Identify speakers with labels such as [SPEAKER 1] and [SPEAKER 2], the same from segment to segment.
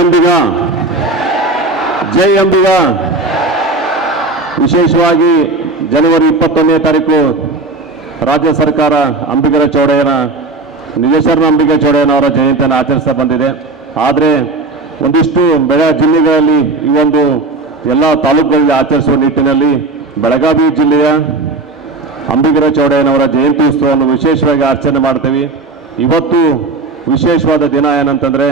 [SPEAKER 1] ಅಂಬಿಗ. ಜೈ ಅಂಬಿಗ. ವಿಶೇಷವಾಗಿ ಜನವರಿ ಇಪ್ಪತ್ತೊಂದನೇ ತಾರೀಕು ರಾಜ್ಯ ಸರ್ಕಾರ ಅಂಬಿಗರ ಚೌಡಯ್ಯನ ನಿಜೇಶ್ವರನ ಅಂಬಿಗ ಚೌಡಯ್ಯನವರ ಜಯಂತಿಯನ್ನು ಆಚರಿಸ್ತಾ ಬಂದಿದೆ. ಆದರೆ ಒಂದಿಷ್ಟು ಬೆಳೆ ಜಿಲ್ಲೆಗಳಲ್ಲಿ ಈ ಒಂದು ಎಲ್ಲ ತಾಲೂಕುಗಳಲ್ಲಿ ಆಚರಿಸುವ ನಿಟ್ಟಿನಲ್ಲಿ ಬೆಳಗಾವಿ ಜಿಲ್ಲೆಯ ಅಂಬಿಗರ ಚೌಡಯ್ಯನವರ ಜಯಂತಿ ಉತ್ಸವವನ್ನು ವಿಶೇಷವಾಗಿ ಆಚರಣೆ ಮಾಡ್ತೀವಿ. ಇವತ್ತು ವಿಶೇಷವಾದ ದಿನ ಏನಂತಂದ್ರೆ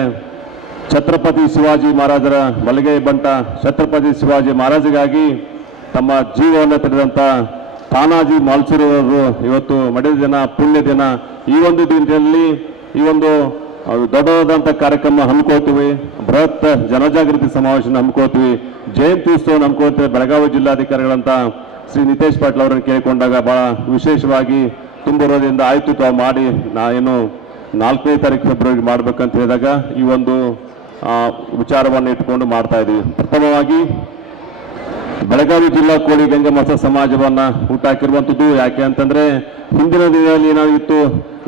[SPEAKER 1] ಛತ್ರಪತಿ ಶಿವಾಜಿ ಮಹಾರಾಜರ ಮಲ್ಲಿಗೆ ಬಂಟ ಛತ್ರಪತಿ ಶಿವಾಜಿ ಮಹಾರಾಜಿಗಾಗಿ ತಮ್ಮ ಜೀವವನ್ನು ತೆರೆದಂಥ ತಾನಾಜಿ ಮಾಲ್ಸೂರವರು ಇವತ್ತು ಮಡಿದ ದಿನ, ಪುಣ್ಯ ದಿನ. ಈ ಒಂದು ದಿನದಲ್ಲಿ ಈ ಒಂದು ದೊಡ್ಡದಾದಂಥ ಕಾರ್ಯಕ್ರಮ ಹಮ್ಮಿಕೊಳ್ತೀವಿ. ಬೃಹತ್ ಜನಜಾಗೃತಿ ಸಮಾವೇಶನ ಹಮ್ಮಿಕೊಳ್ತೀವಿ. ಜಯಂತಿ ಉತ್ಸವ ಹಮ್ಮಿಕೊಳ್ತೀವಿ ಬೆಳಗಾವಿ ಜಿಲ್ಲಾಧಿಕಾರಿಗಳಂತ ಶ್ರೀ ನಿತೇಶ್ ಪಾಟೀಲ್ ಅವರನ್ನು ಕೇಳಿಕೊಂಡಾಗ ಬಹಳ ವಿಶೇಷವಾಗಿ ತುಂಬಿರೋದ್ರಿಂದ ಆಯ್ತು ಮಾಡಿ ನಾ ಏನು ನಾಲ್ಕನೇ ತಾರೀಕು ಫೆಬ್ರವರಿ ಮಾಡ್ಬೇಕಂತ ಹೇಳಿದಾಗ ಈ ಒಂದು ವಿಚಾರವನ್ನು ಇಟ್ಟುಕೊಂಡು ಮಾಡ್ತಾ ಇದ್ದೀವಿ. ಪ್ರಥಮವಾಗಿ, ಬೆಳಗಾವಿ ಜಿಲ್ಲಾ ಕೋಳಿ ಗಂಗೆ ಸಮಾಜವನ್ನು ಹುಟ್ಟಾಕಿರುವಂಥದ್ದು ಯಾಕೆ ಅಂತಂದ್ರೆ, ಹಿಂದಿನ ದಿನದಲ್ಲಿ ಏನಾಗಿತ್ತು,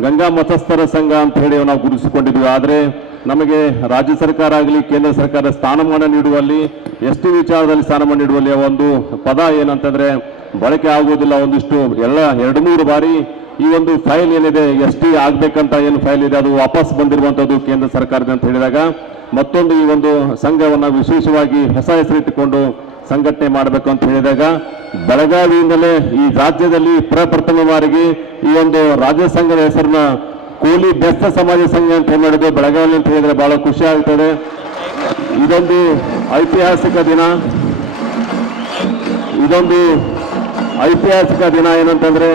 [SPEAKER 1] ಗಂಗಾ ಮತಸ್ಥರ ಸಂಘ ಅಂತ ಹೇಳಿ ನಾವು ಗುರುತಿಸಿಕೊಂಡಿದ್ವಿ. ಆದರೆ, ನಮಗೆ ರಾಜ್ಯ ಸರ್ಕಾರ ಆಗಲಿ, ಕೇಂದ್ರ ಸರ್ಕಾರ ಸ್ಥಾನಮಾನ ನೀಡುವಲ್ಲಿ ಎಷ್ಟು ವಿಚಾರದಲ್ಲಿ ಸ್ಥಾನಮಾನ ನೀಡುವಲ್ಲಿ ಒಂದು ಪದ ಏನಂತಂದ್ರೆ, ಬಳಕೆ ಆಗುವುದಿಲ್ಲ ಒಂದಿಷ್ಟು, ಎಲ್ಲ ಎರಡು ಮೂರು ಬಾರಿ ಈ ಒಂದು ಫೈಲ್ ಏನಿದೆ, ಎಸ್ ಟಿ ಆಗ್ಬೇಕಂತ ಏನು ಫೈಲ್ ಇದೆ, ಅದು ವಾಪಸ್ ಬಂದಿರುವಂಥದ್ದು ಕೇಂದ್ರ ಸರ್ಕಾರದ ಅಂತ ಹೇಳಿದಾಗ ಮತ್ತೊಂದು ಈ ಒಂದು ಸಂಘವನ್ನು ವಿಶೇಷವಾಗಿ ಹೊಸ ಹೆಸರಿಟ್ಟುಕೊಂಡು ಸಂಘಟನೆ ಮಾಡಬೇಕು ಅಂತ ಹೇಳಿದಾಗ, ಬೆಳಗಾವಿಯಿಂದಲೇ ಈ ರಾಜ್ಯದಲ್ಲಿ ಪ್ರಪ್ರಥಮ ಬಾರಿಗೆ ಈ ಒಂದು ರಾಜ್ಯ ಸಂಘದ ಹೆಸರನ್ನ ಕೂಲಿ ಬೆಸ್ತ ಸಮಾಜ ಸಂಘ ಅಂತ ಏನು ಬೆಳಗಾವಿ ಅಂತ ಹೇಳಿದ್ರೆ ಬಹಳ ಖುಷಿ ಆಗ್ತದೆ. ಇದೊಂದು ಐತಿಹಾಸಿಕ ದಿನ. ಇದೊಂದು ಐತಿಹಾಸಿಕ ದಿನ ಏನಂತಂದ್ರೆ,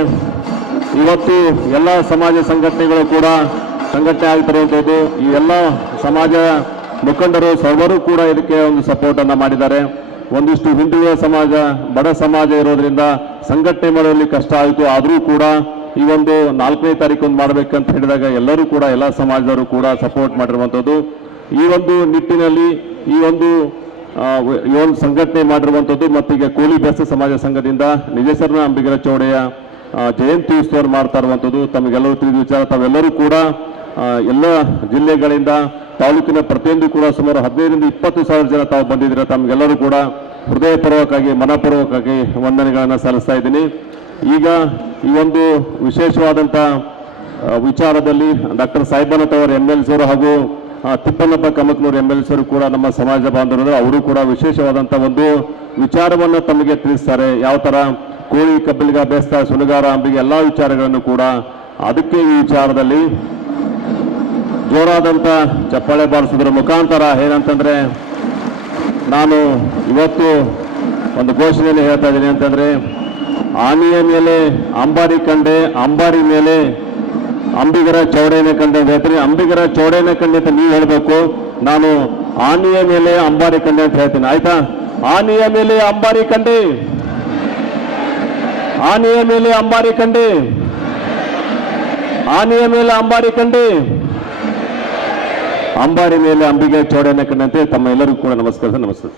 [SPEAKER 1] ಇವತ್ತು ಎಲ್ಲ ಸಮಾಜ ಸಂಘಟನೆಗಳು ಕೂಡ ಸಂಘಟನೆ ಆಗ್ತಿರುವಂಥದ್ದು ಈ ಎಲ್ಲ ಸಮಾಜ ಮುಖಂಡರು, ಸರ್ವರು ಕೂಡ ಇದಕ್ಕೆ ಒಂದು ಸಪೋರ್ಟ್ ಅನ್ನ ಮಾಡಿದ್ದಾರೆ. ಒಂದಿಷ್ಟು ಹಿಂದುಳಿದ ಸಮಾಜ, ಬಡ ಸಮಾಜ ಇರೋದ್ರಿಂದ ಸಂಘಟನೆ ಮಾಡುವಲ್ಲಿ ಕಷ್ಟ ಆಯಿತು. ಆದರೂ ಕೂಡ ಈ ಒಂದು ನಾಲ್ಕನೇ ತಾರೀಕು ಒಂದು ಮಾಡಬೇಕಂತ ಹೇಳಿದಾಗ ಎಲ್ಲರೂ ಕೂಡ, ಎಲ್ಲ ಸಮಾಜದವರು ಕೂಡ ಸಪೋರ್ಟ್ ಮಾಡಿರುವಂಥದ್ದು. ಈ ಒಂದು ನಿಟ್ಟಿನಲ್ಲಿ ಈ ಒಂದು ಈ ಒಂದು ಸಂಘಟನೆ ಮಾಡಿರುವಂಥದ್ದು ಮತ್ತು ಈಗ ಕೋಲಿ ಬೆಸ್ತ ಸಮಾಜ ಸಂಘದಿಂದ ನಿಜೇಶ್ವರನ ಅಂಬಿಗರ ಚೌಡೆಯ ಜಯಂತಿ ಉತ್ಸವ ಮಾಡ್ತಾ ಇರುವಂಥದ್ದು. ತಮಗೆಲ್ಲರೂ ತಿಳಿದ ವಿಚಾರ. ತಾವೆಲ್ಲರೂ ಕೂಡ ಎಲ್ಲ ಜಿಲ್ಲೆಗಳಿಂದ ತಾಲೂಕಿನ ಪ್ರತಿಯೊಂದು ಕೂಡ ಸುಮಾರು ಹದಿನೈದರಿಂದ ಇಪ್ಪತ್ತು ಸಾವಿರ ಜನ ತಾವು ಬಂದಿದ್ದೀರ. ತಮಗೆಲ್ಲರೂ ಕೂಡ ಹೃದಯಪೂರ್ವಕವಾಗಿ, ಮನಪೂರ್ವಕವಾಗಿ ವಂದನೆಗಳನ್ನು ಸಲ್ಲಿಸ್ತಾ ಇದ್ದೀನಿ. ಈಗ ಈ ಒಂದು ವಿಶೇಷವಾದಂಥ ವಿಚಾರದಲ್ಲಿ ಡಾಕ್ಟರ್ ಸಾಯಿಬಾನತ್ ಅವರು ಎಂ ಎಲ್ ಸಿರು ಹಾಗೂ ತಿಪ್ಪನಪ್ಪ ಕಮಕ್ನೂರು ಎಂ ಎಲ್ ಸಿರು ಕೂಡ ನಮ್ಮ ಸಮಾಜ ಬಾಂಧವರು, ಅವರು ಕೂಡ ವಿಶೇಷವಾದಂಥ ಒಂದು ವಿಚಾರವನ್ನು ತಮಗೆ ತಿಳಿಸ್ತಾರೆ. ಯಾವ ಥರ ಕೋಳಿ ಕಬ್ಬಲಿಗ ಬೇಸ್ತ, ಸುಲಗಾರ, ಅಂಬಿಗೆ ಎಲ್ಲ ವಿಚಾರಗಳನ್ನು ಕೂಡ ಅದಕ್ಕೆ ಈ ವಿಚಾರದಲ್ಲಿ ಜೋರಾದಂಥ ಚಪ್ಪಾಳೆ ಬಾರಿಸೋದ್ರ ಮುಖಾಂತರ ಏನಂತಂದರೆ ನಾನು ಇವತ್ತು ಒಂದು ಘೋಷಣೆಯಲ್ಲಿ ಹೇಳ್ತಾ ಇದ್ದೀನಿ ಅಂತಂದರೆ ಆನೆಯ ಮೇಲೆ ಅಂಬಾರಿ ಕಂಡೆ, ಅಂಬಾರಿ ಮೇಲೆ ಅಂಬಿಗರ ಚೌಡೇನ ಕಂಡೆ ಅಂತ ಹೇಳ್ತೀನಿ. ಅಂಬಿಗರ ಚೌಡೇನ ಕಂಡೆ ಅಂತ ನೀವು ಹೇಳಬೇಕು. ನಾನು ಆನೆಯ ಮೇಲೆ ಅಂಬಾರಿ ಕಂಡೆ ಅಂತ ಹೇಳ್ತೀನಿ. ಆಯ್ತಾ? ಆನೆಯ ಮೇಲೆ ಅಂಬಾರಿ ಕಂಡೆ. ಆನೆಯ ಮೇಲೆ ಅಂಬಾರಿ ಕಂಡೆ. ಆನೆಯ ಮೇಲೆ ಅಂಬಾರಿ ಕಂಡೆ. ಅಂಬಾರಿ ಮೇಲೆ ಅಂಬಿಗೆ ಚೋಡನ ಕಂಡಂತೆ ತಮ್ಮ ಎಲ್ಲರಿಗೂ ಕೂಡ ನಮಸ್ಕಾರ ನಮಸ್ಕಾರ